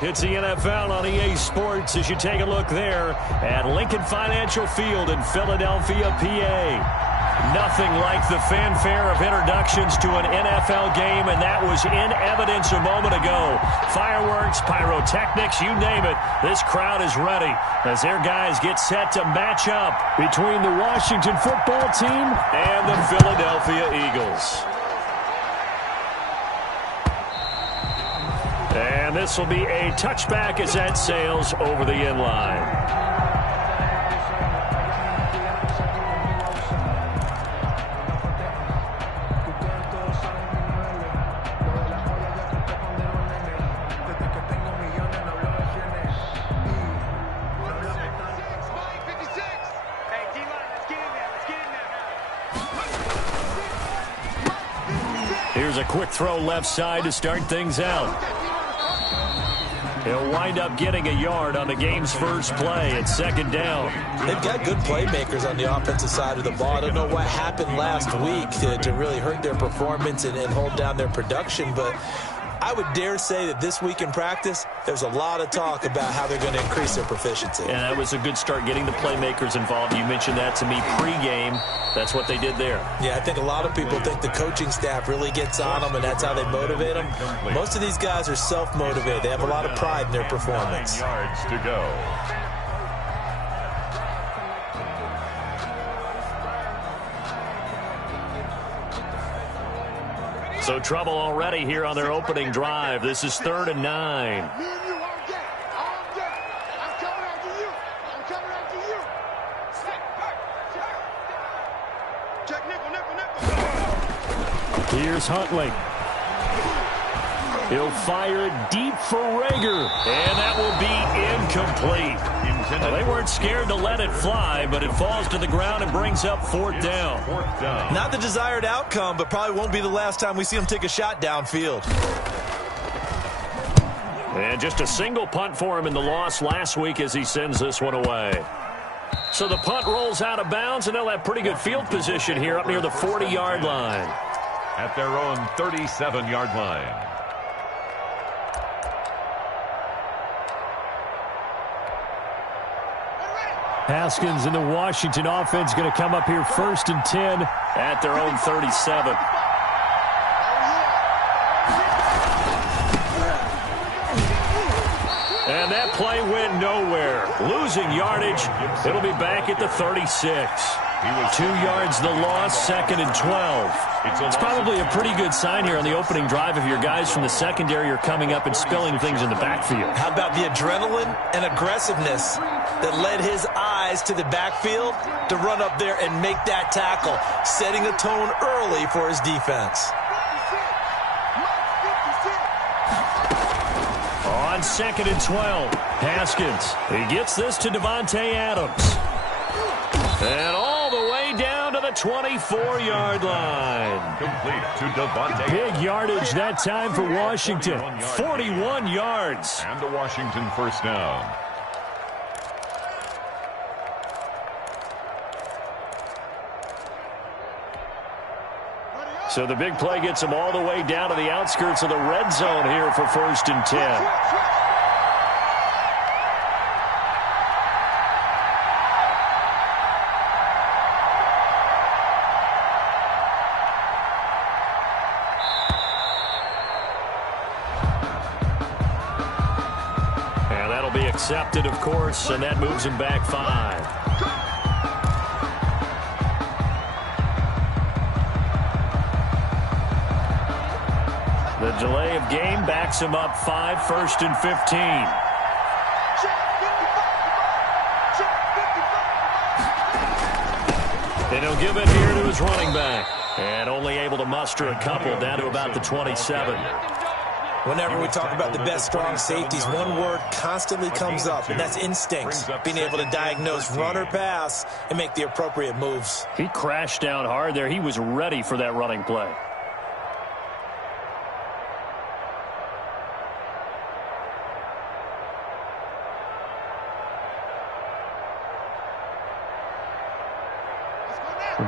It's the NFL on EA Sports as you take a look there at Lincoln Financial Field in Philadelphia, PA. Nothing like the fanfare of introductions to an NFL game, and that was in evidence a moment ago. Fireworks, pyrotechnics, you name it. This crowd is ready as their guys get set to match up between the Washington football team and the Philadelphia Eagles. And this will be a touchback as that sails over the end line. Here's a quick throw left side to start things out. He'll wind up getting a yard on the game's first play at second down. They've got good playmakers on the offensive side of the ball. I don't know what happened last week to really hurt their performance and hold down their production, but I would dare say that this week in practice, there's a lot of talk about how they're going to increase their proficiency. And that was a good start getting the playmakers involved. You mentioned that to me pregame. That's what they did there. Yeah, I think a lot of people think the coaching staff really gets on them, and that's how they motivate them. Most of these guys are self-motivated. They have a lot of pride in their performance. 9 yards to go. So trouble already here on their opening drive. This is 3rd and 9. Here's Huntley. He'll fire deep for Rager, and that will be incomplete. Well, they weren't scared to let it fly, but it falls to the ground and brings up 4th down. Not the desired outcome, but probably won't be the last time we see him take a shot downfield. And just a single punt for him in the loss last week as he sends this one away. So the punt rolls out of bounds, and they'll have pretty good field position here up near the 40-yard line. At their own 37-yard line. Haskins and the Washington offense going to come up here 1st and 10 at their own 37. And that play went nowhere. Losing yardage. It'll be back at the 36. 2 yards the loss, 2nd and 12. It's probably a pretty good sign here on the opening drive if your guys from the secondary are coming up and spilling things in the backfield. How about the adrenaline and aggressiveness that led his eyes to the backfield to run up there and make that tackle, setting a tone early for his defense. On 2nd and 12, Haskins. He gets this to Devontae Adams. And all the way down to the 24-yard line. Complete to Devontae. Big yardage that time for Washington. 41 yards. And the Washington first down. So the big play gets them all the way down to the outskirts of the red zone here for 1st and 10. Accepted, of course, and that moves him back 5. The delay of game backs him up 5, 1st and 15. And he'll give it here to his running back. And only able to muster a couple down to about the 27. Whenever we talk about the best strong safeties, one word constantly comes up, and that's instincts. Being able to diagnose run or pass and make the appropriate moves. He crashed down hard there. He was ready for that running play.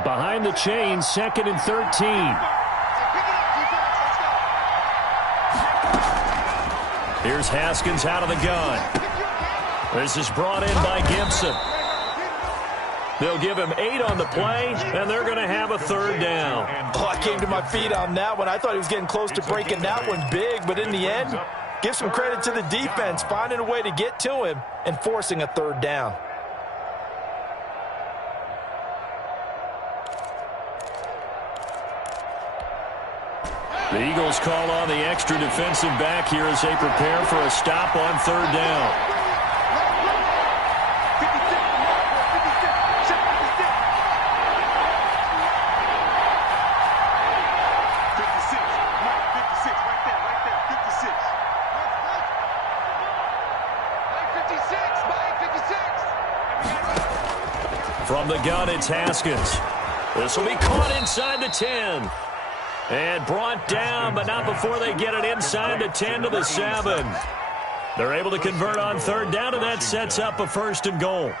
Behind the chain, 2nd and 13. Here's Haskins out of the gun. This is brought in by Gibson. They'll give him 8 on the play, and they're going to have a third down. Oh, I came to my feet on that one. I thought he was getting close to breaking that one big, but in the end, give some credit to the defense, finding a way to get to him and forcing a third down. The Eagles call on the extra defensive back here as they prepare for a stop on third down. From the gun, it's Haskins. This will be caught inside the 10. And brought down, but not before they get it inside the 10 to the 7. They're able to convert on third down, and that sets up a 1st and goal.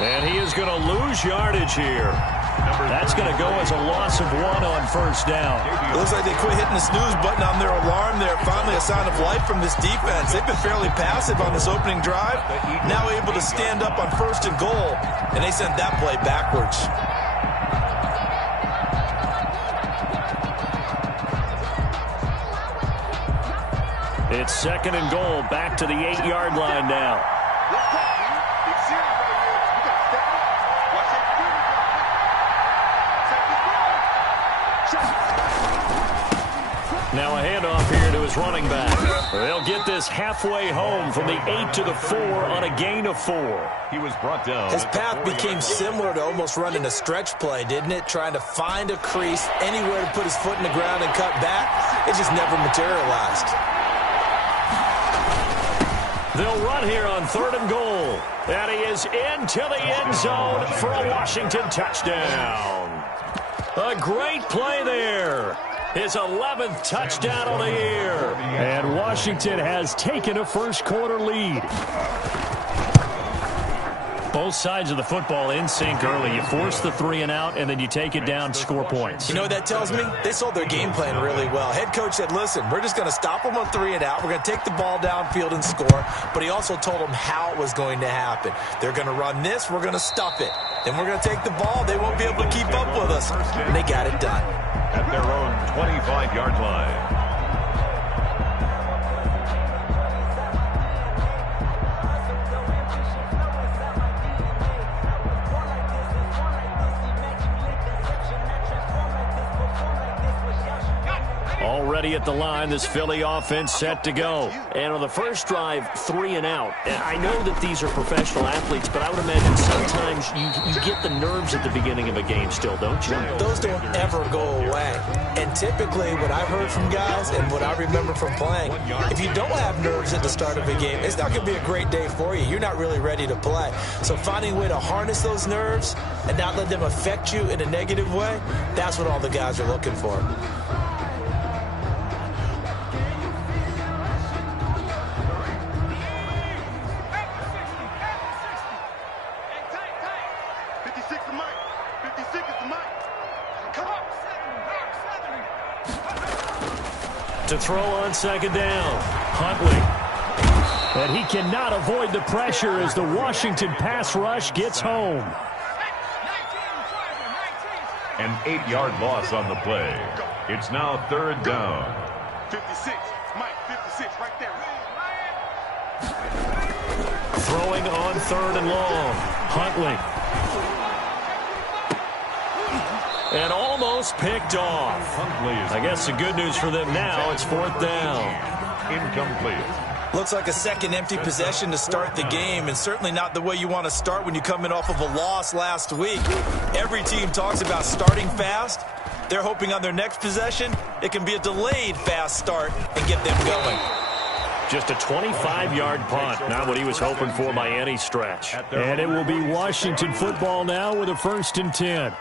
And he is going to lose yardage here. That's going to go as a loss of 1 on 1st down. It looks like they quit hitting the snooze button on their alarm there. Finally a sign of life from this defense. They've been fairly passive on this opening drive. Now able to stand up on 1st and goal, and they sent that play backwards. It's 2nd and goal, back to the 8-yard line now. Now a handoff here to his running back. They'll get this halfway home from the 8 to the 4 on a gain of 4. He was brought down. His path became similar to almost running a stretch play, didn't it? Trying to find a crease, anywhere to put his foot in the ground and cut back. It just never materialized. They'll run here on 3rd and goal. And he is into the end zone for a Washington touchdown. A great play there. His 11th touchdown of the year. And Washington has taken a first-quarter lead. Both sides of the football in sync early. You force the 3 and out, and then you take it down to score points. You know what that tells me? They sold their game plan really well. Head coach said, listen, we're just going to stop them on 3 and out. We're going to take the ball downfield and score. But he also told them how it was going to happen. They're going to run this. We're going to stuff it. Then we're going to take the ball. They won't be able to keep up with us. And they got it done. At their own 25-yard line. Already at the line, this Philly offense set to go. And on the first drive, 3 and out. And I know that these are professional athletes, but I would imagine sometimes you get the nerves at the beginning of a game still, don't you? Those don't ever go away. And typically what I've heard from guys and what I remember from playing, if you don't have nerves at the start of a game, it's not going to be a great day for you. You're not really ready to play. So finding a way to harness those nerves and not let them affect you in a negative way, that's what all the guys are looking for. To throw on 2nd down, Huntley. And he cannot avoid the pressure as the Washington pass rush gets home. An 8-yard loss on the play. It's now 3rd down. 56, Mike, 56, right there. Throwing on 3rd and long, Huntley. And almost picked off. I guess the good news for them now, it's 4th down. Incomplete. Looks like a second empty possession to start the game, and certainly not the way you want to start when you come in off of a loss last week. Every team talks about starting fast. They're hoping on their next possession, it can be a delayed fast start and get them going. Just a 25-yard punt, not what he was hoping for by any stretch. And it will be Washington football now with a 1st and 10.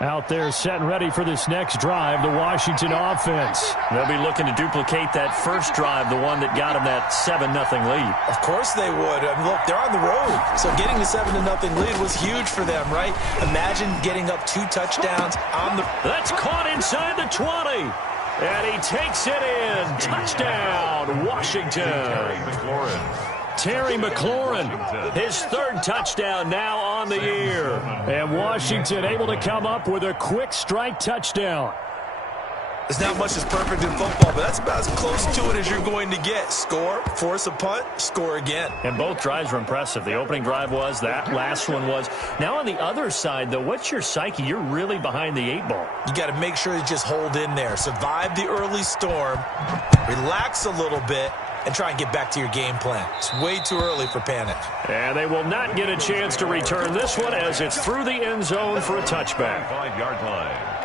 Out there setting ready for this next drive, the Washington offense. They'll be looking to duplicate that first drive, the one that got them that 7-0 lead. Of course they would. I mean, look, they're on the road, so getting the 7-0 lead was huge for them, right? Imagine getting up 2 touchdowns on the... That's caught inside the 20. And he takes it in. Touchdown, Washington. Terry McLaurin, his 3rd touchdown now on the year. And Washington able to come up with a quick strike touchdown. There's not much that's perfect in football, but that's about as close to it as you're going to get. Score, force a punt, score again. And both drives were impressive. The opening drive was, that last one was. Now on the other side, though, what's your psyche? You're really behind the 8 ball. You got to make sure you just hold in there. Survive the early storm, relax a little bit, and try and get back to your game plan. It's way too early for panic. And they will not get a chance to return this one as it's through the end zone for a touchback. 5-yard line.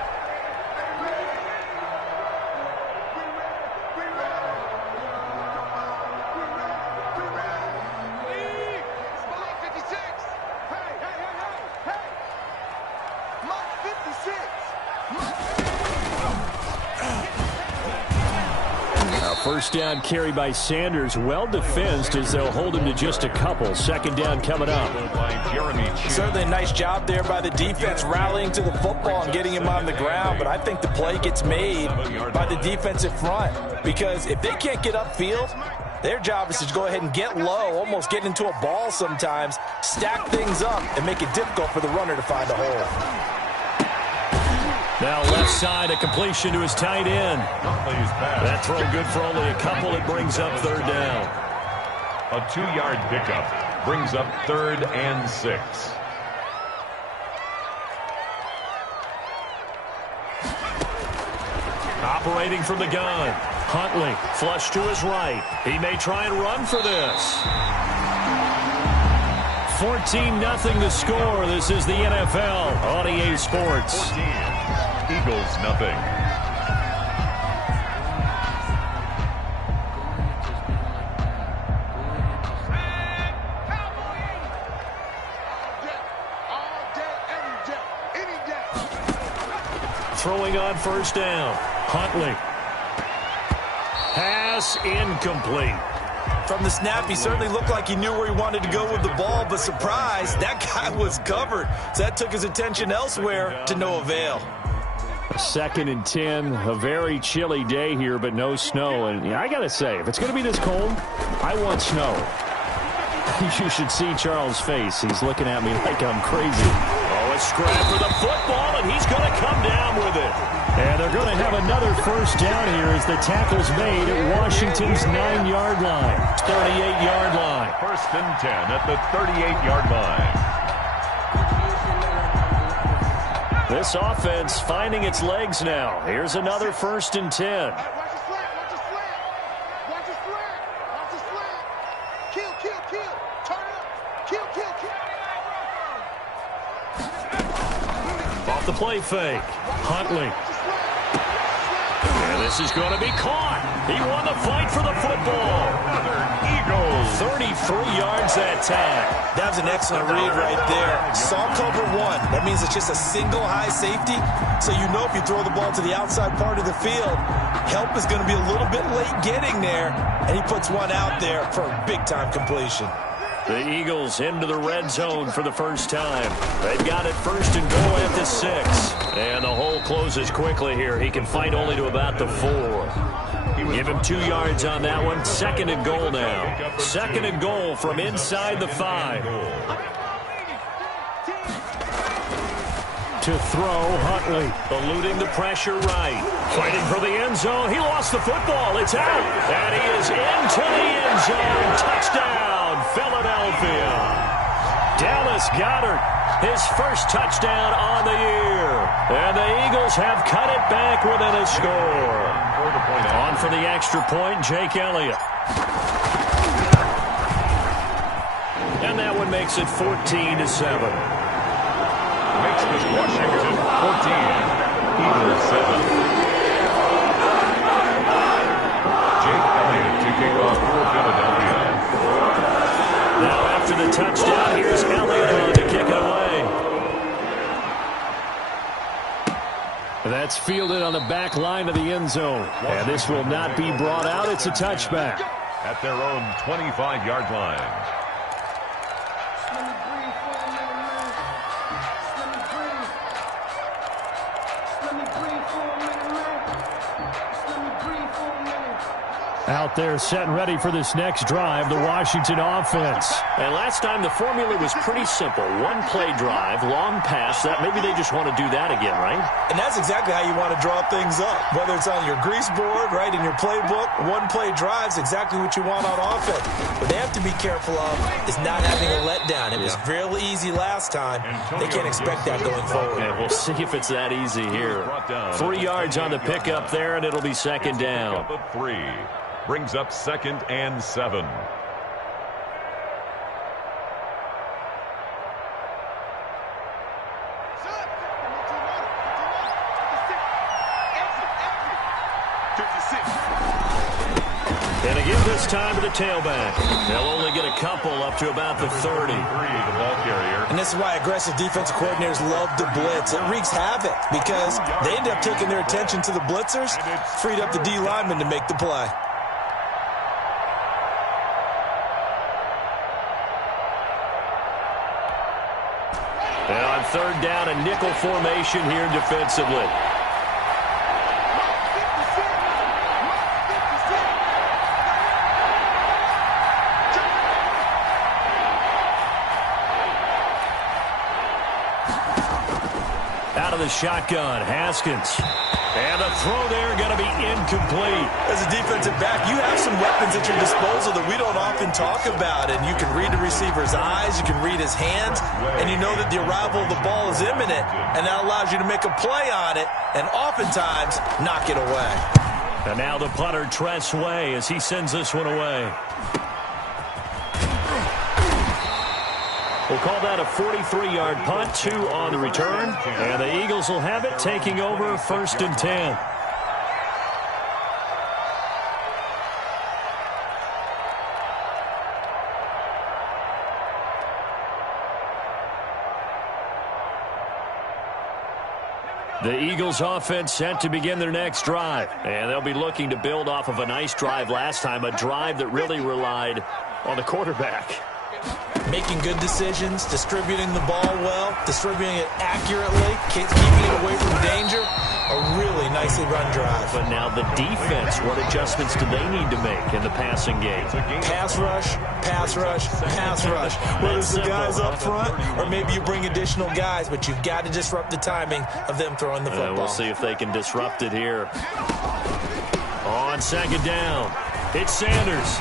First down carry by Sanders. Well defensed as they'll hold him to just a couple. Second down coming up. Certainly a nice job there by the defense rallying to the football and getting him on the ground. But I think the play gets made by the defensive front. Because if they can't get upfield, their job is to go ahead and get low, almost get into a ball sometimes, stack things up, and make it difficult for the runner to find a hole. Now left side, a completion to his tight end. That throw good for only a couple. It brings up 3rd down. A 2-yard pickup brings up 3rd and 6. Operating from the gun. Huntley, flush to his right. He may try and run for this. 14-0 the score. This is the NFL on EA Sports. 14. Eagles, nothing. Throwing on first down. Huntley. Pass incomplete. From the snap, he certainly looked like he knew where he wanted to go with the ball, but surprise, that guy was covered. So that took his attention elsewhere to no avail. 2nd and 10, a very chilly day here, but no snow. And I got to say, if it's going to be this cold, I want snow. You should see Charles' face. He's looking at me like I'm crazy. Oh, a scrap for the football, and he's going to come down with it. And they're going to have another first down here as the tackle's made at Washington's 9-yard line. 38-yard line. 1st and 10 at the 38-yard line. This offense finding its legs now. Here's another 1st and 10. Watch the slant. Watch the slant. Watch the slant. Kill. Turn up. Kill. Off the play fake. Huntley. And this is going to be caught. He won the fight for the football. Eagles. 33 yards that time. That was an excellent read right there. Saw cover 1. That means it's just a single high safety. So you know if you throw the ball to the outside part of the field, help is going to be a little bit late getting there. And he puts one out there for a big-time completion. The Eagles into the red zone for the first time. They've got it 1st and goal at the 6. And the hole closes quickly here. He can fight only to about the 4. Give him 2 yards on that one. 2nd and goal now. 2nd and goal from inside the 5. To throw, Huntley eluding the pressure right. Fighting for the end zone. He lost the football. It's out. And he is into the end zone. Touchdown, Philadelphia. Dallas Goedert, his first touchdown on the year. And the Eagles have cut it back within a score. On for the extra point, Jake Elliott. And that one makes it 14-7. Makes this Washington 14, Eagles 7. Jake Elliott to kick off for Philadelphia. Now after the touchdown, here's Elliott on to kick it away. That's fielded on the back line of the end zone. And this will not be brought out. It's a touchback. At their own 25-yard line. Out there set and ready for this next drive, the Washington offense. And last time the formula was pretty simple. One-play drive, long pass. That maybe they just want to do that again, right? And that's exactly how you want to draw things up. Whether it's on your grease board, right, in your playbook, one-play drive's exactly what you want on offense. What they have to be careful of is not having a letdown. It was real easy last time. They can't expect that going forward. Yeah, we'll see if it's that easy here. 3 yards on the pickup there, and it'll be second down. Pickup of 3. Brings up 2nd and 7. And again this time to the tailback. They'll only get a couple up to about the 30. The ball carrier. And this is why aggressive defensive coordinators love to blitz. It wreaks havoc because they end up taking their attention to the blitzers, freed up the D lineman to make the play. And on third down, a nickel formation here defensively. Out of the shotgun, Haskins. And the throw there going to be incomplete. As a defensive back, you have some weapons at your disposal that we don't often talk about. And you can read the receiver's eyes, you can read his hands, and you know that the arrival of the ball is imminent. And that allows you to make a play on it and oftentimes knock it away. And now the punter, Tress Way, as he sends this one away. We'll call that a 43-yard punt, 2 on the return. And the Eagles will have it, taking over 1st and 10. The Eagles offense set to begin their next drive. And they'll be looking to build off of a nice drive last time, a drive that really relied on the quarterback. Making good decisions, distributing the ball well, distributing it accurately, keeping it away from danger. A really nicely run drive. But now the defense, what adjustments do they need to make in the passing game? Pass rush, pass rush, pass rush. Whether it's the guys up front or maybe you bring additional guys, but you've got to disrupt the timing of them throwing the football. We'll see if they can disrupt it here. On second down, it's Sanders.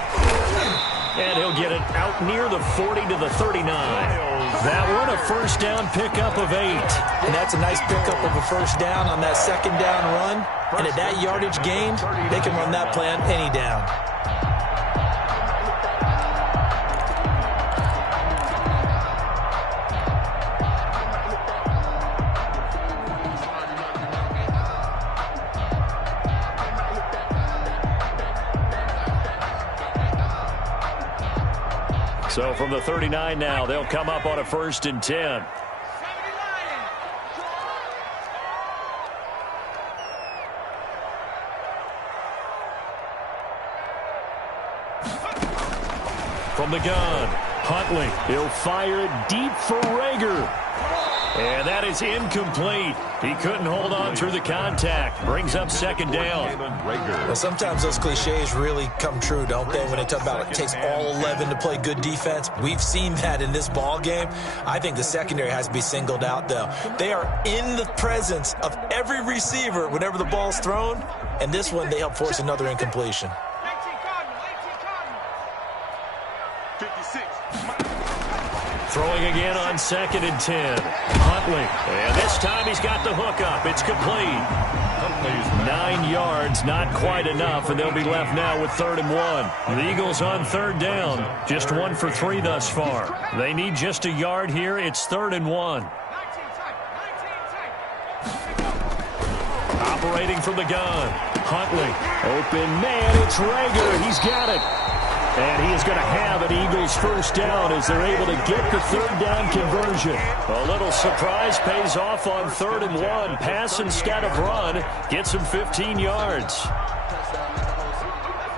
And he'll get it out near the 40 to the 39. That one, a first down pickup of 8. And that's a nice pickup of a first down on that second down run. And at that yardage gained, they can run that play on any down. So from the 39 now, they'll come up on a 1st and 10. From the gun, Huntley. He'll fire it deep for Rager. And that is incomplete. He couldn't hold on through the contact. Brings up second down. Well, sometimes those cliches really come true, don't they? When they talk about it takes all 11 to play good defense. We've seen that in this ball game. I think the secondary has to be singled out, though. They are in the presence of every receiver whenever the ball's thrown. And this one, they help force another incompletion. 56. Throwing again on 2nd and 10. Huntley. And this time he's got the hook up. It's complete. 9 yards, not quite enough, and they'll be left now with 3rd and 1. The Eagles on 3rd down. Just 1 for 3 thus far. They need just a yard here. It's 3rd and 1. Operating from the gun. Huntley. Open man. It's Rager. He's got it. And he is going to have an Eagles first down as they're able to get the third down conversion. A little surprise pays off on 3rd and 1. Pass instead of run. Gets him 15 yards.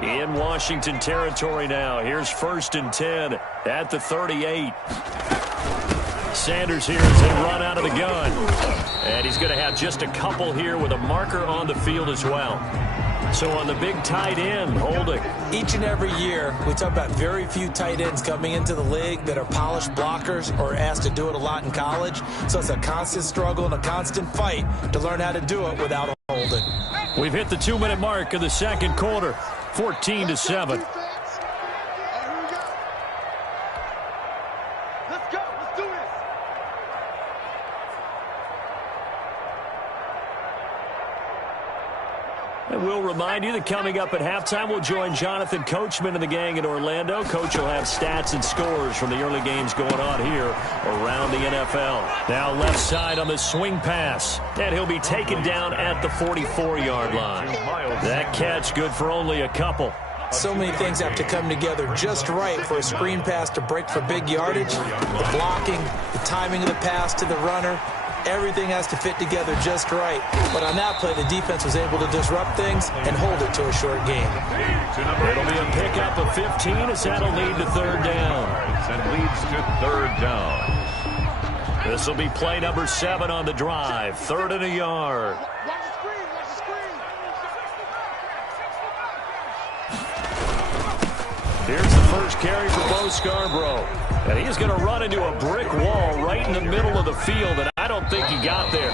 In Washington territory now. Here's 1st and 10 at the 38. Sanders here as they run out of the gun. And he's going to have just a couple here with a marker on the field as well. So on the big tight end, holding. Each and every year, we talk about very few tight ends coming into the league that are polished blockers or asked to do it a lot in college. So it's a constant struggle and a constant fight to learn how to do it without a holding. We've hit the 2-minute mark of the second quarter, 14-7. And we'll remind you that coming up at halftime, we'll join Jonathan Coachman and the gang in Orlando. Coach will have stats and scores from the early games going on here around the NFL. Now left side on the swing pass. And he'll be taken down at the 44-yard line. That catch good for only a couple. So many things have to come together just right for a screen pass to break for big yardage. The blocking, the timing of the pass to the runner. Everything has to fit together just right. But on that play, the defense was able to disrupt things and hold it to a short game. It'll be a pickup of 15 as that'll lead to 3rd down. And leads to 3rd down. This will be play number 7 on the drive. 3rd and a yard. Watch the screen, watch the screen. Here's the first carry for Bo Scarborough. And he's going to run into a brick wall right in the middle of the field, and I don't think he got there.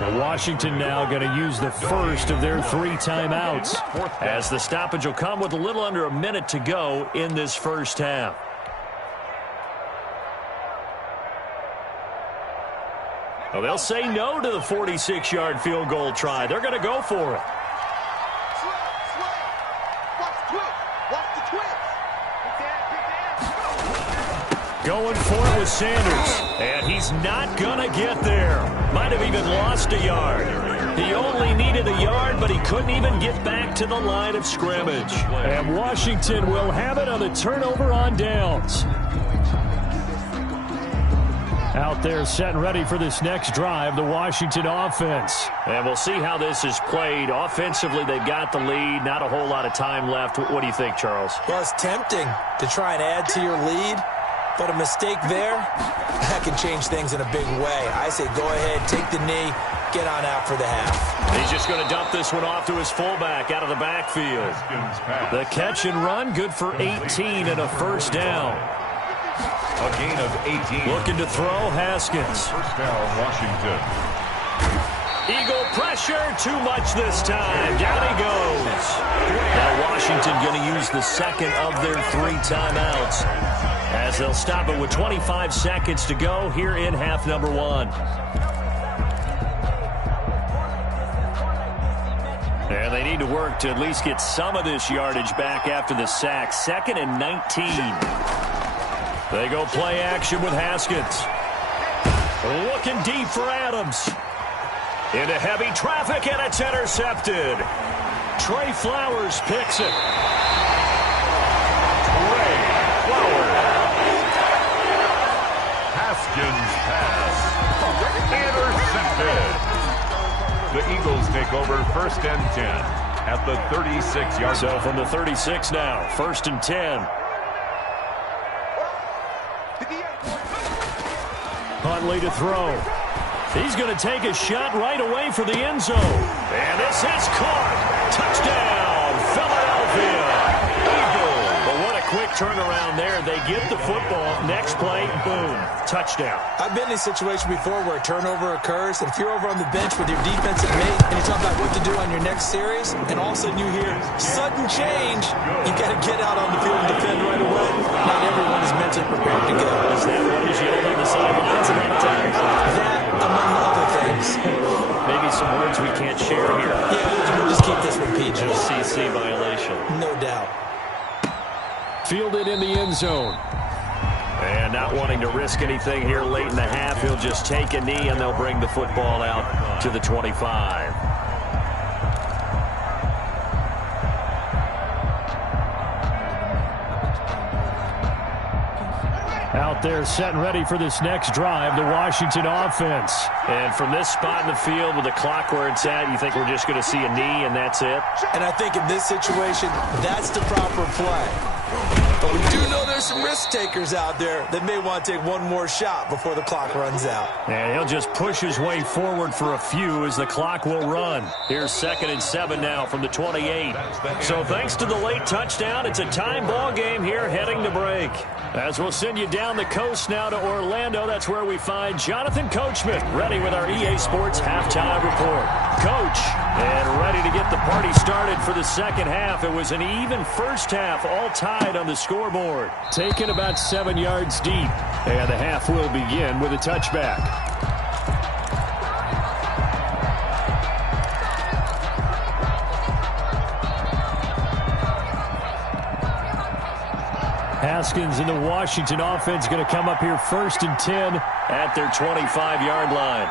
Well, Washington now going to use the first of their 3 timeouts, as the stoppage will come with a little under a minute to go in this first half. Well, they'll say no to the 46-yard field goal try. They're going to go for it. Going for it with Sanders, and he's not going to get there. Might have even lost a yard. He only needed a yard, but he couldn't even get back to the line of scrimmage. And Washington will have it on the turnover on downs. Out there set and ready for this next drive, the Washington offense. And we'll see how this is played. Offensively, they've got the lead. Not a whole lot of time left. What do you think, Charles? Well, it's tempting to try and add to your lead. But a mistake there, that can change things in a big way. I say go ahead, take the knee, get on out for the half. He's just going to dump this one off to his fullback out of the backfield. The catch and run, good for 18 and a first down. A gain of 18. Looking to throw, Haskins. First down, Washington. Eagle pressure, too much this time. Down he goes. Now Washington going to use the second of their 3 timeouts, as they'll stop it with 25 seconds to go here in half number 1. And they need to work to at least get some of this yardage back after the sack. 2nd and 19. They go play action with Haskins. Looking deep for Adams. Into heavy traffic, and it's intercepted. Trey Flowers picks it. Trey Flowers. Haskins pass. Intercepted. The Eagles take over 1st and 10 at the 36-yard line. So from the 36 now, 1st and 10. Huntley to throw. He's going to take a shot right away for the end zone. And this is caught. Touchdown, Philadelphia Eagles. But what a quick turnaround there. They get the football. Next play, boom, touchdown. I've been in a situation before where a turnover occurs, and if you're over on the bench with your defensive mate and you talk about what to do on your next series, and all of a sudden you hear sudden change, you got to get out on the field and defend right away. Not everyone is mentally prepared to go. Is that what was yelled on the sidelines at that time? That, among other things. Maybe some words we can't share here. Yeah, we'll just keep this one PG. CC violation. No doubt. Fielded in the end zone. And not wanting to risk anything here late in the half, he'll just take a knee, and they'll bring the football out to the 25. Out there set and ready for this next drive, the Washington offense. And from this spot in the field with the clock where it's at, you think we're just going to see a knee and that's it? And I think in this situation, that's the proper play. But we do know there's some risk takers out there that may want to take one more shot before the clock runs out. And he'll just push his way forward for a few as the clock will run. Here's 2nd and 7 now from the 28. So thanks to the late touchdown, it's a time ball game here heading to break. As we'll send you down the coast now to Orlando, that's where we find Jonathan Coachman ready with our EA Sports halftime report. Coach, and ready to get the party started for the second half. It was an even first half, all tied on the scoreboard. Taken about 7 yards deep. And the half will begin with a touchback. Haskins and the Washington offense going to come up here 1st and 10 at their 25-yard line.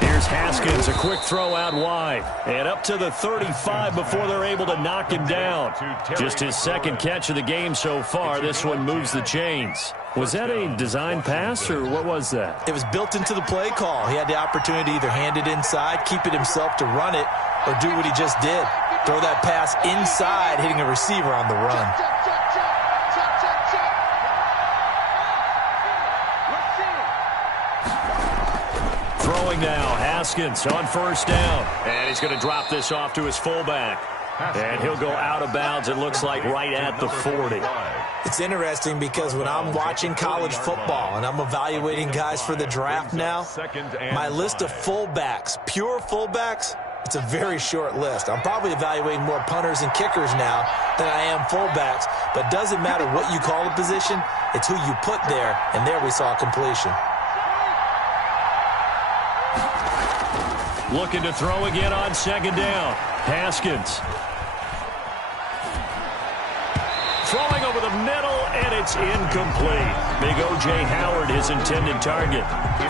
Here's Haskins, a quick throw out wide. And up to the 35 before they're able to knock him down. Just his 2nd catch of the game so far. This one moves the chains. Was that a design pass, or what was that? It was built into the play call. He had the opportunity to either hand it inside, keep it himself to run it, or do what he just did. Throw that pass inside, hitting a receiver on the run. Throwing now, Haskins on 1st down. And he's going to drop this off to his fullback. And he'll go out of bounds, it looks like, right at the 40. It's interesting because when I'm watching college football and I'm evaluating guys for the draft now, my list of fullbacks, pure fullbacks, it's a very short list. I'm probably evaluating more punters and kickers now than I am fullbacks. But it doesn't matter what you call a position, it's who you put there. And there we saw completion. Looking to throw again on 2nd down. Haskins. Throwing over the middle, and it's incomplete. Big O.J. Howard, his intended target.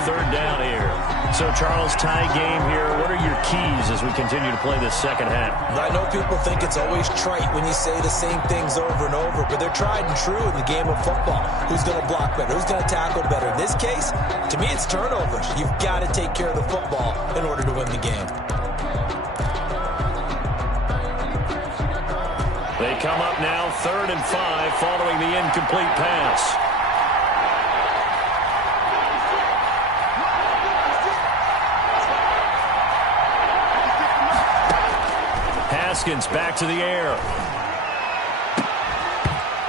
3rd down here. So, Charles, tie game here. What are your keys as we continue to play this second half? I know people think it's always trite when you say the same things over and over, but they're tried and true in the game of football. Who's going to block better? Who's going to tackle better? In this case, to me, it's turnovers. You've got to take care of the football in order to win the game. They come up now 3rd and 5 following the incomplete pass. Haskins back to the air.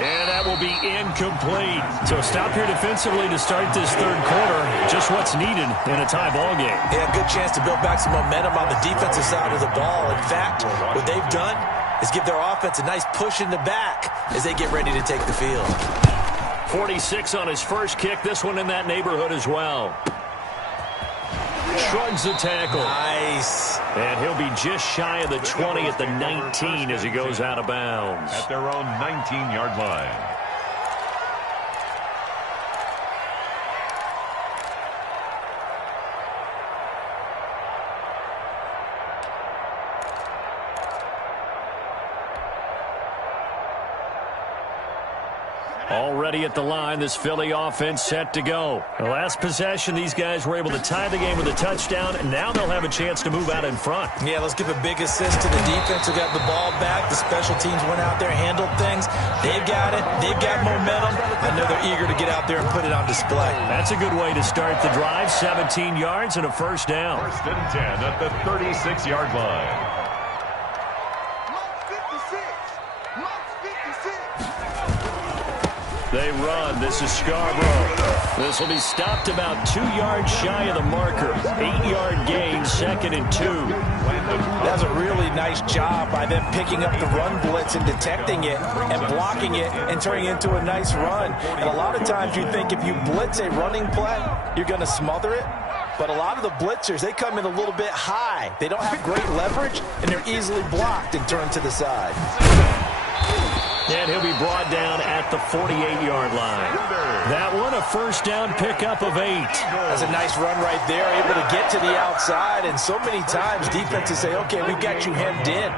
And that will be incomplete. So stop here defensively to start this 3rd quarter. Just what's needed in a tie ball game. Yeah, good chance to build back some momentum on the defensive side of the ball. In fact, what they've done is give their offense a nice push in the back as they get ready to take the field. 46 on his first kick. This one in that neighborhood as well. Shrugs the tackle. Nice. And he'll be just shy of the 20 at the 19 as he goes out of bounds. At their own 19-yard line. Already at the line, this Philly offense set to go. The last possession, these guys were able to tie the game with a touchdown, and now they'll have a chance to move out in front. Yeah, let's give a big assist to the defense who got the ball back. The special teams went out there, handled things. They've got it. They've got momentum. I know they're eager to get out there and put it on display. That's a good way to start the drive. 17 yards and a 1st down. 1st and 10 at the 36-yard line. They run. This is Scarborough. This will be stopped about 2 yards shy of the marker. 8-yard gain, 2nd and 2. That's a really nice job by them picking up the run blitz and detecting it and blocking it and turning it into a nice run. And a lot of times you think if you blitz a running play, you're going to smother it. But a lot of the blitzers, they come in a little bit high. They don't have great leverage, and they're easily blocked and turned to the side. And he'll be brought down at the 48-yard line. That one, a 1st down pickup of 8. That's a nice run right there, able to get to the outside. And so many times defenses say, okay, we've got you hemmed in.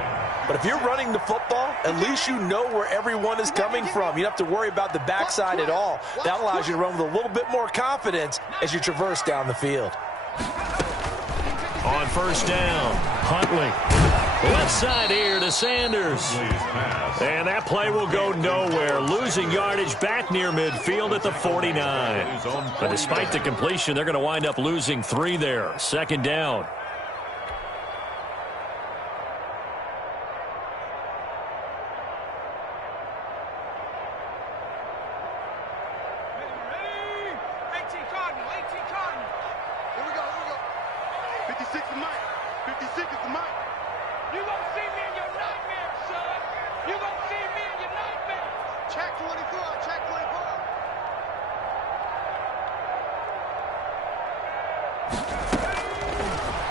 But if you're running the football, at least you know where everyone is coming from. You don't have to worry about the backside at all. That allows you to run with a little bit more confidence as you traverse down the field. On first down, Huntley. Left side here to Sanders. And that play will go nowhere. Losing yardage back near midfield at the 49. But despite the completion, they're going to wind up losing 3 there. Second down.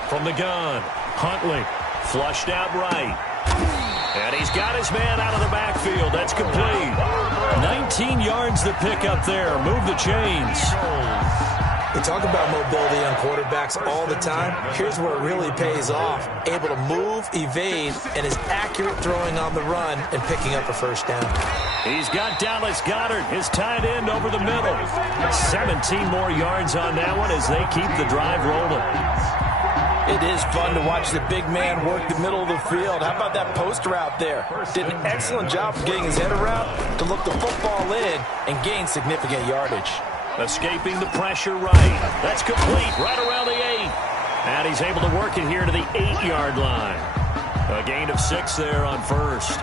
From the gun, Huntley flushed out right. And he's got his man out of the backfield. That's complete. 19 yards to pick up there. Move the chains. We talk about mobility on quarterbacks all the time. Here's where it really pays off. Able to move, evade, and is accurate throwing on the run and picking up a first down. He's got Dallas Goedert, his tight end, over the middle. 17 more yards on that one as they keep the drive rolling. It is fun to watch the big man work the middle of the field. How about that post route there? Did an excellent job of getting his head around to look the football in and gain significant yardage. Escaping the pressure right. That's complete right around the 8. And he's able to work it here to the 8-yard line. A gain of 6 there on first.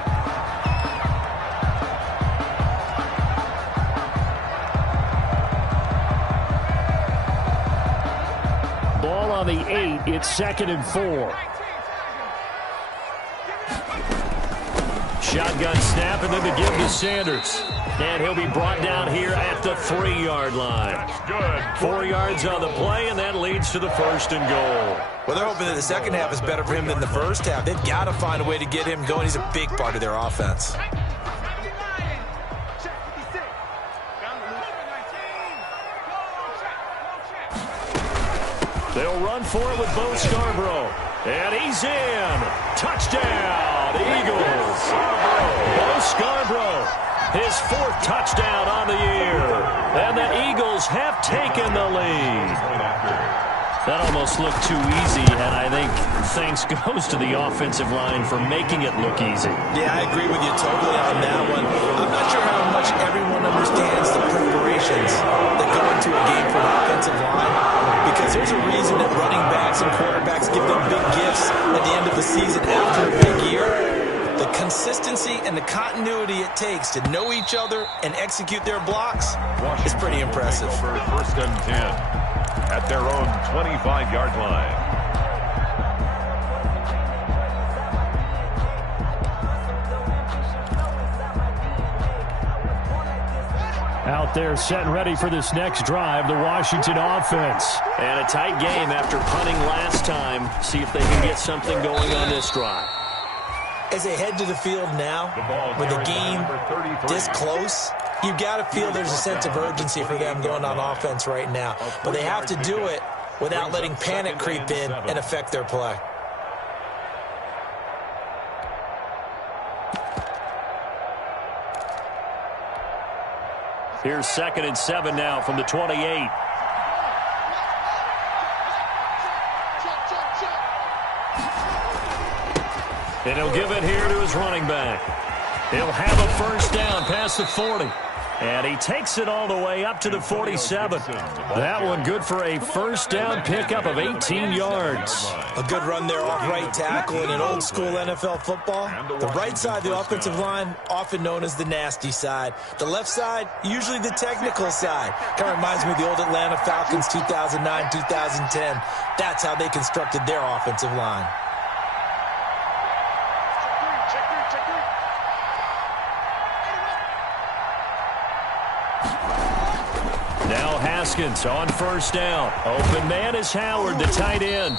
Ball on the 8. It's 2nd and 4. Shotgun snap, and then the give to Sanders. And he'll be brought down here at the 3-yard line. 4 yards on the play, and that leads to the 1st and goal. Well, they're hoping that the second half is better for him than the first half. They've got to find a way to get him going. He's a big part of their offense. They'll run for it with Bo Scarborough. And he's in. Touchdown, Eagles. Bo Scarborough, his 4th touchdown on the year. And the Eagles have taken the lead. That almost looked too easy, and I think thanks goes to the offensive line for making it look easy. Yeah, I agree with you totally on that one. I'm not sure how much everyone understands the preparations that go into a game for an offensive line, because there's a reason that running backs and quarterbacks give them big gifts at the end of the season after a big year. The consistency and the continuity it takes to know each other and execute their blocks is pretty impressive. Over 1st and 10 at their own 25-yard line. Out there set and ready for this next drive, the Washington offense. And a tight game after punting last time. See if they can get something going on this drive. As they head to the field now, with the game this close, you've got to feel there's a sense of urgency for them going on offense right now. But they have to do it without letting panic creep in and affect their play. Here's 2nd and 7 now from the 28. And he'll give it here to his running back. He'll have a first down past the 40. And he takes it all the way up to the 47. That one good for a first down pickup of 18 yards. A good run there off right tackle in an old school NFL football. The right side of the offensive line, often known as the nasty side. The left side, usually the technical side. Kind of reminds me of the old Atlanta Falcons 2009, 2010. That's how they constructed their offensive line. Now Haskins on first down. Open man is Howard, the tight end.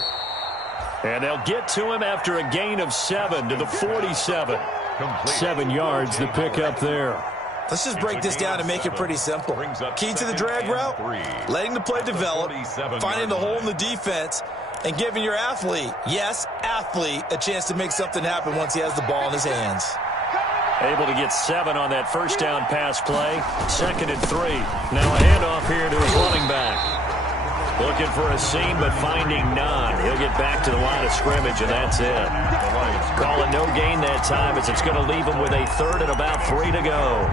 And they'll get to him after a gain of 7 to the 47. 7 yards to pick up there. Let's just break this down and make it pretty simple. Key to the drag route, letting the play develop, finding the hole in the defense, and giving your athlete, yes, athlete, a chance to make something happen once he has the ball in his hands. Able to get 7 on that first down pass play. 2nd and 3. Now a handoff here to his running back. Looking for a seam, but finding none. He'll get back to the line of scrimmage, and that's it. Calling no gain that time as it's going to leave him with a 3rd and about 3 to go.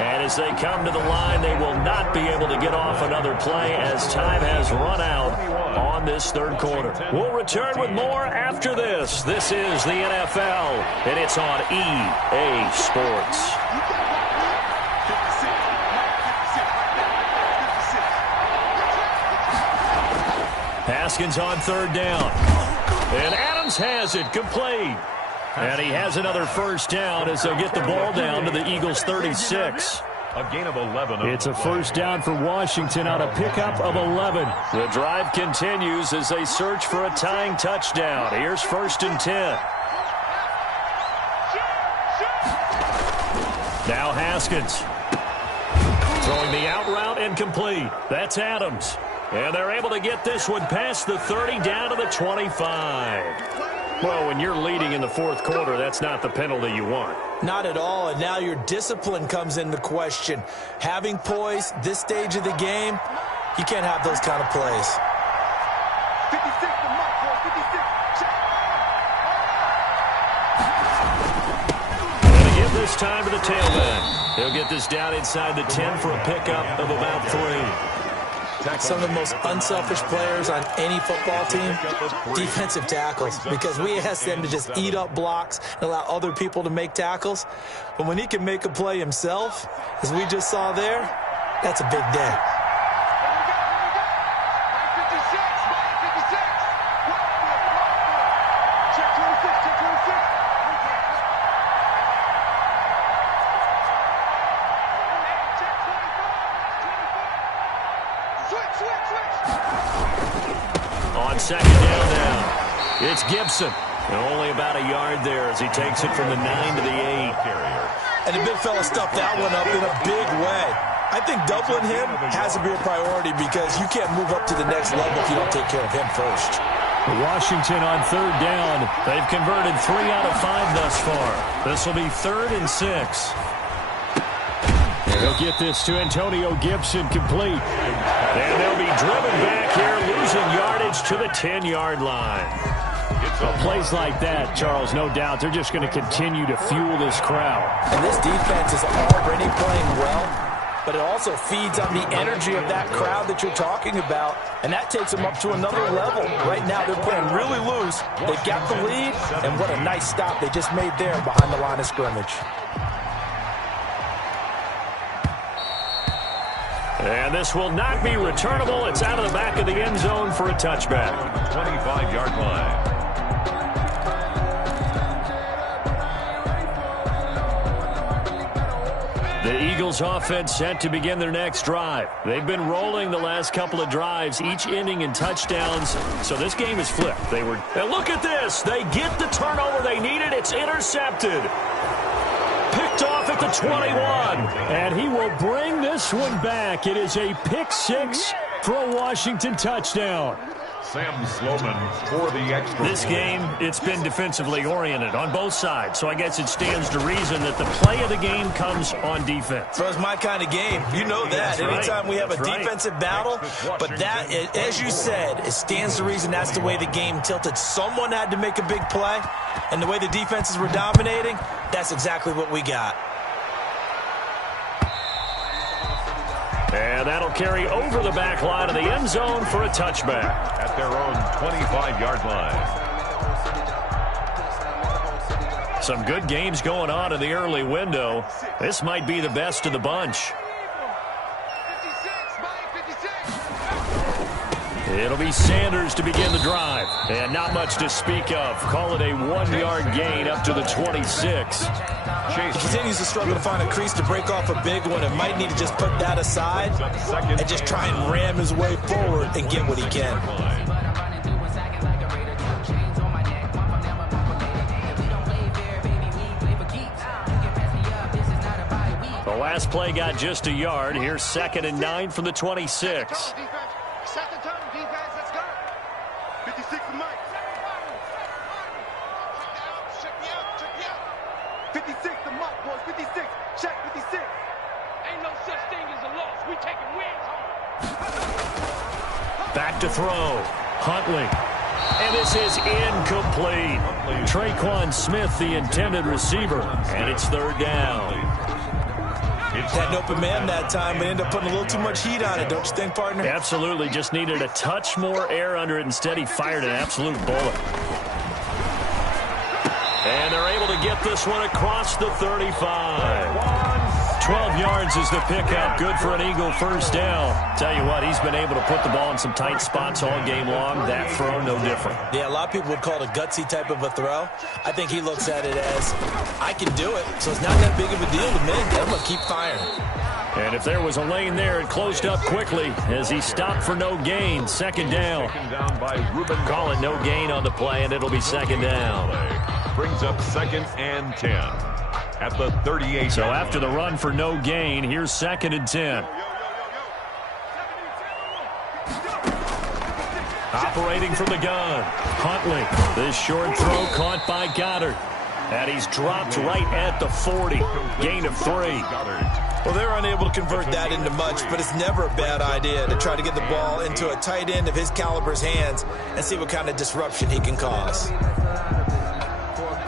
As they come to the line, they will not be able to get off another play as time has run out on this 3rd quarter. We'll return with more after this. This is the NFL, and it's on EA Sports. Haskins on 3rd down. And Adams has it complete. And he has another first down as they'll get the ball down to the Eagles' 36. A gain of 11. It's a first down for Washington on a pickup of 11. The drive continues as they search for a tying touchdown. Here's 1st and 10. Now Haskins. Throwing the out route incomplete. That's Adams. And they're able to get this one past the 30 down to the 25. Well, when you're leading in the 4th quarter, that's not the penalty you want. Not at all, and now your discipline comes into question. Having poise this stage of the game, you can't have those kind of plays. 56 to Mark, 56. Going to give this time to the tailback. He'll get this down inside the 10 for a pickup of about 3. Some of the most unselfish players on any football team, defensive tackles, because we ask them to just eat up blocks and allow other people to make tackles. But when he can make a play himself, as we just saw there, that's a big day. On 2nd down now, it's Gibson. And only about a yard there as he takes it from the 9 to the 8. And the big fella stuffed that one up in a big way. I think doubling him has to be a priority because you can't move up to the next level if you don't take care of him first. Washington on 3rd down. They've converted 3 out of 5 thus far. This will be 3rd and 6. They'll get this to Antonio Gibson complete. And they'll be driven back here, losing yardage to the 10-yard line. Well, plays like that, Charles, no doubt, they're just going to continue to fuel this crowd. And this defense is already playing well, but it also feeds on the energy of that crowd that you're talking about, and that takes them up to another level. Right now, they're playing really loose. They've got the lead, and what a nice stop they just made there behind the line of scrimmage. And this will not be returnable. It's out of the back of the end zone for a touchback. 25-yard line. The Eagles offense set to begin their next drive. They've been rolling the last couple of drives, each ending in touchdowns. So this game is flipped. And look at this. They get the turnover they needed. It's intercepted. Picked off at the 21. And he will bring this one back. It is a pick 6 for a Washington touchdown. Sam Sloman for the extra. This game, it's been defensively oriented on both sides, so I guess it stands to reason that the play of the game comes on defense. So it's my kind of game. You know that. That's Anytime right. we have a defensive battle, but that, as you said, it stands to reason that's the way the game tilted. Someone had to make a big play, and the way the defenses were dominating, that's exactly what we got. And that'll carry over the back line of the end zone for a touchback. At their own 25-yard line. Some good games going on in the early window. This might be the best of the bunch. It'll be Sanders to begin the drive. And not much to speak of. Call it a 1-yard gain up to the 26. He continues to struggle to find a crease to break off a big one and might need to just put that aside and just try and ram his way forward and get what he can. The last play got just a yard. Here's 2nd and 9 from the 26. Second turn, defense, let's go. 56 to Mike. Check me out. 56 to Mike, boys. 56. Check 56. Ain't no such thing as a loss. We taking wins home. Back to throw. Huntley. And this is incomplete. Traquan Smith, the intended receiver. And it's 3rd down. Had an open man that time, but ended up putting a little too much heat on it, don't you think, partner? Absolutely. Just needed a touch more air under it. Instead, he fired an absolute bullet. And they're able to get this one across the 35. 12 yards is the pickup. Good for an Eagle first down. Tell you what, he's been able to put the ball in some tight spots all game long. That throw, no different. Yeah, a lot of people would call it a gutsy type of a throw. I think he looks at it as, I can do it, so it's not that big of a deal to me. I'm going to keep firing. And if there was a lane there, it closed up quickly as he stopped for no gain. 2nd down. By Ruben. Call it no gain on the play, and it'll be 2nd down. Brings up 2nd and 10 at the 38. So after the run for no gain, here's 2nd and 10. Operating from the gun, Huntley. This short throw caught by Goddard. And he's dropped right at the 40. Gain of 3. Well, they're unable to convert that into much, but it's never a bad idea to try to get the ball into a tight end of his caliber's hands and see what kind of disruption he can cause.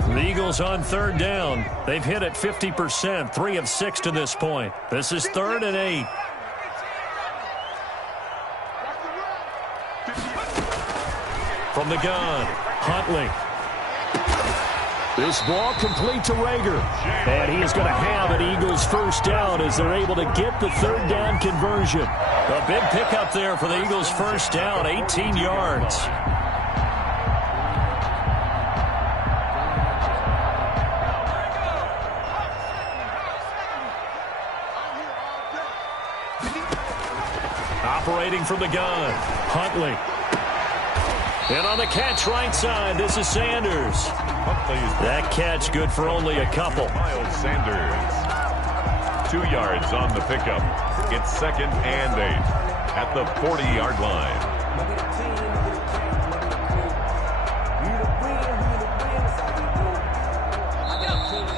The Eagles on 3rd down. They've hit it 50%, 3 of 6 to this point. This is 3rd and 8. From the gun, Huntley. This ball complete to Rager. And he is going to have an Eagles first down as they're able to get the 3rd down conversion. A big pickup there for the Eagles first down, 18 yards. Operating from the gun, Huntley. And on the catch right side, this is Sanders. That catch good for only a couple. Miles Sanders. 2 yards on the pickup. It's 2nd and 8 at the 40-yard line.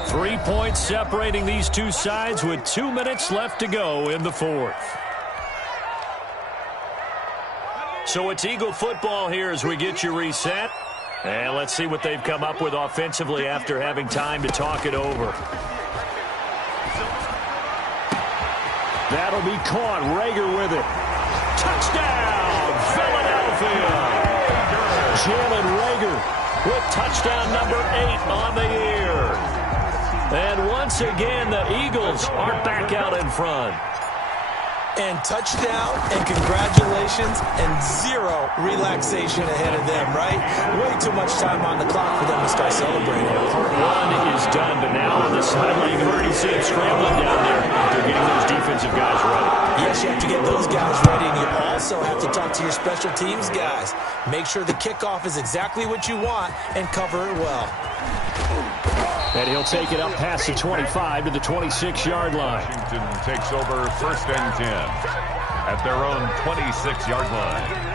Three points separating these two sides with 2 minutes left to go in the 4th. So it's Eagle football here as we get you reset. And let's see what they've come up with offensively after having time to talk it over. That'll be caught. Rager with it. Touchdown, Philadelphia. Jalen Rager with touchdown number 8 on the year. And once again, the Eagles are back out in front. And touchdown, and congratulations, and 0 relaxation ahead of them, right? Way too much time on the clock for them to start celebrating. Part 1 is done, but now on the sideline, you can already see them scrambling down there. They're getting those defensive guys ready. Yes, you have to get those guys ready, and you also have to talk to your special teams guys. Make sure the kickoff is exactly what you want and cover it well. And he'll take it up past the 25 to the 26-yard line. Washington takes over 1st and 10 at their own 26-yard line.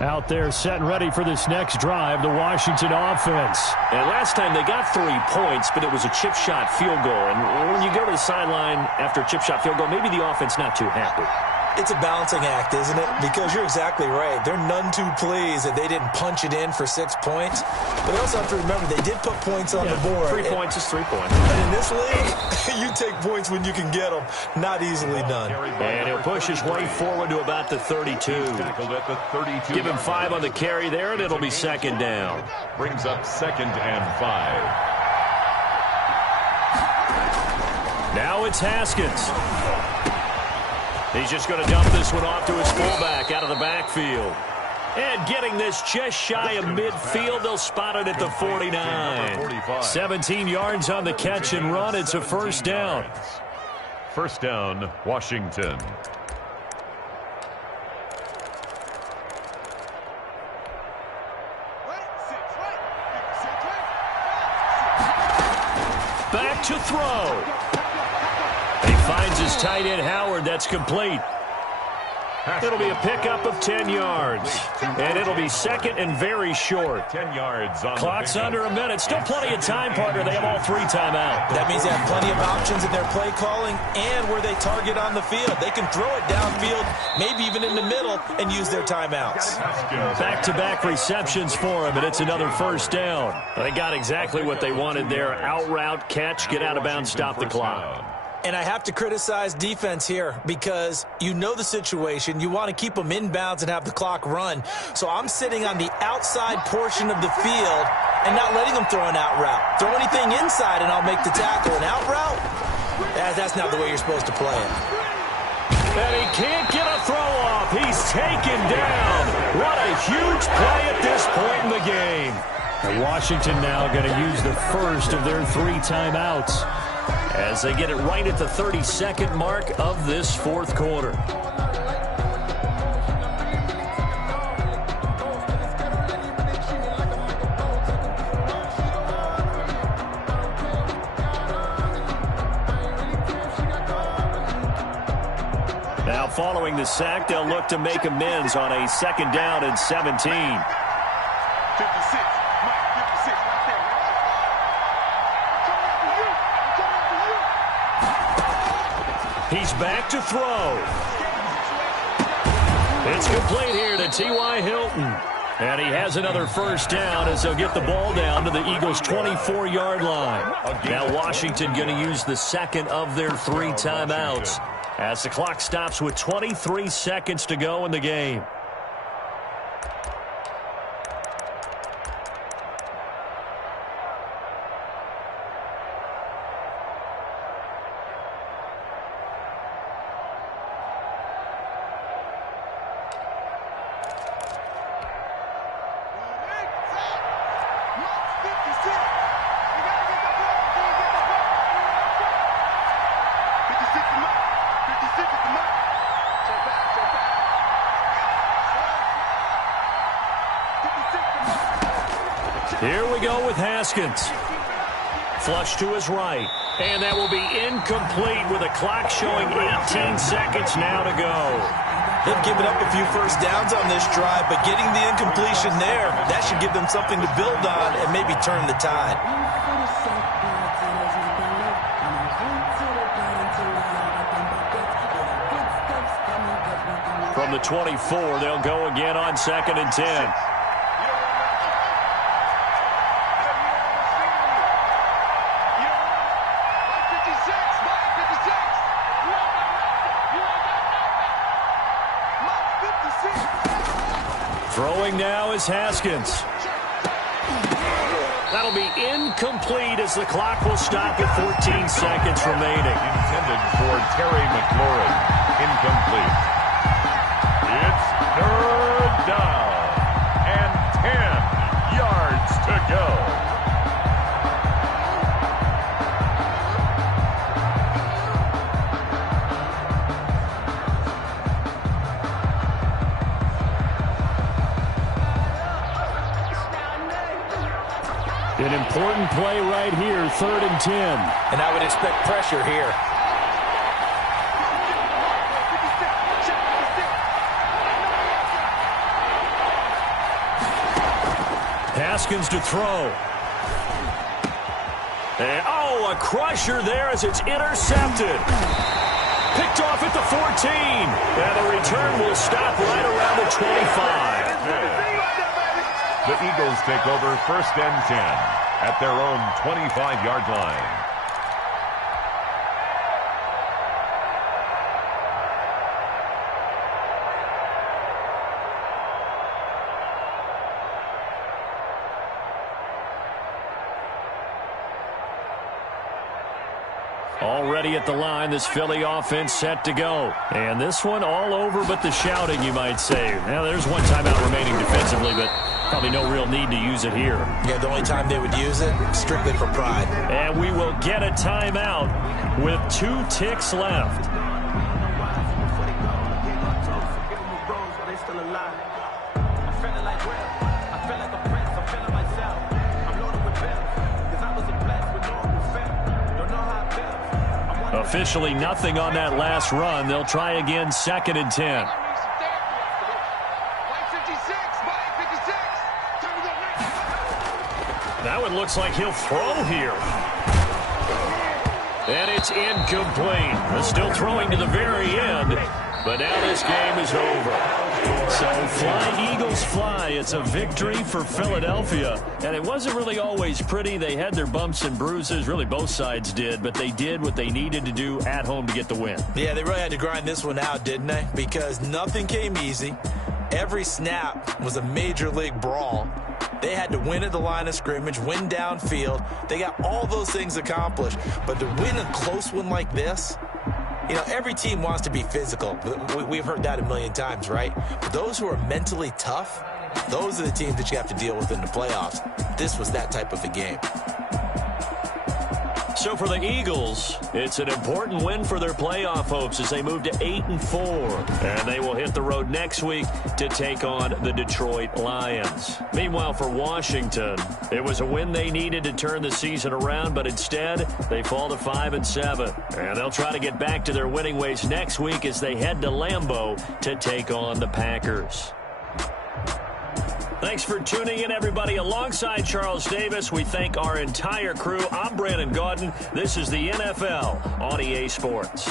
Out there set and ready for this next drive, the Washington offense. And last time they got 3 points, but it was a chip shot field goal. And when you go to the sideline after a chip shot field goal, maybe the offense not too happy. It's a balancing act, isn't it? Because you're exactly right. They're none too pleased that they didn't punch it in for 6 points. But they also have to remember they did put points on the board. 3 points is 3 points. But in this league, you take points when you can get them. Not easily done. And he'll push his way forward to about the 32. At the 32. Give him 5 on the carry there, and it'll be second down. Brings up 2nd and 5. Now it's Haskins. He's just going to dump this one off to his fullback out of the backfield. And getting this just shy of midfield, they'll spot it at the 49. 17 yards on the catch and run. It's a first down. First down, Washington. Back to throw. He finds his tight end, Howard. That's complete. It'll be a pickup of 10 yards. And it'll be second and very short. 10 yards on Clock's under a minute. Still plenty of time, partner. They have all 3 timeouts. That means they have plenty of options in their play calling and where they target on the field. They can throw it downfield, maybe even in the middle, and use their timeouts. Back-to-back receptions for him, and it's another first down. They got exactly what they wanted there. Out route, catch, get out of bounds, stop the clock. And I have to criticize defense here because you know the situation. You want to keep them inbounds and have the clock run. So I'm sitting on the outside portion of the field and not letting them throw an out route. Throw anything inside and I'll make the tackle. An out route? That's not the way you're supposed to play it. And he can't get a throw off. He's taken down. What a huge play at this point in the game. And Washington now going to use the first of their 3 timeouts as they get it right at the 32nd mark of this fourth quarter. Now following the sack, they'll look to make amends on a 2nd down and 17. He's back to throw. It's complete here to T.Y. Hilton. And he has another first down as they'll get the ball down to the Eagles' 24-yard line. Now Washington going to use the second of their 3 timeouts as the clock stops with 23 seconds to go in the game. Here we go with Haskins. Flush to his right. And that will be incomplete with a clock showing 18 seconds now to go. They've given up a few first downs on this drive, but getting the incompletion there, that should give them something to build on and maybe turn the tide. From the 24, they'll go again on 2nd and 10. Throwing now is Haskins. That'll be incomplete as the clock will stop at 14 seconds remaining. Intended for Terry McLaurin. Incomplete. It's 3rd down and 10 yards to go. An important play right here, 3rd and 10. And I would expect pressure here. Haskins to throw. And, a crusher there as it's intercepted. Picked off at the 14. And the return will stop right around the 25. The Eagles take over 1st and 10 at their own 25-yard line. Already at the line, this Philly offense set to go. And this one all over but the shouting, you might say. Now, there's one timeout remaining defensively, but probably no real need to use it here. Yeah, the only time they would use it, strictly for pride. And we will get a timeout with 2 ticks left. Officially nothing on that last run. They'll try again, 2nd and 10. That one looks like he'll throw here. And it's incomplete. They're still throwing to the very end. But now this game is over. So fly, Eagles, fly. It's a victory for Philadelphia. And it wasn't really always pretty. They had their bumps and bruises. Really, both sides did. But they did what they needed to do at home to get the win. Yeah, they really had to grind this one out, didn't they? Because nothing came easy. Every snap was a major league brawl. They had to win at the line of scrimmage, win downfield. They got all those things accomplished. But to win a close one like this, you know, every team wants to be physical. We've heard that a million times, right? But those who are mentally tough, those are the teams that you have to deal with in the playoffs. This was that type of a game. So for the Eagles, it's an important win for their playoff hopes as they move to 8-4. And they will hit the road next week to take on the Detroit Lions. Meanwhile, for Washington, it was a win they needed to turn the season around, but instead they fall to 5-7. And they'll try to get back to their winning ways next week as they head to Lambeau to take on the Packers. Thanks for tuning in, everybody. Alongside Charles Davis, we thank our entire crew. I'm Brandon Gaudin. This is the NFL on EA Sports.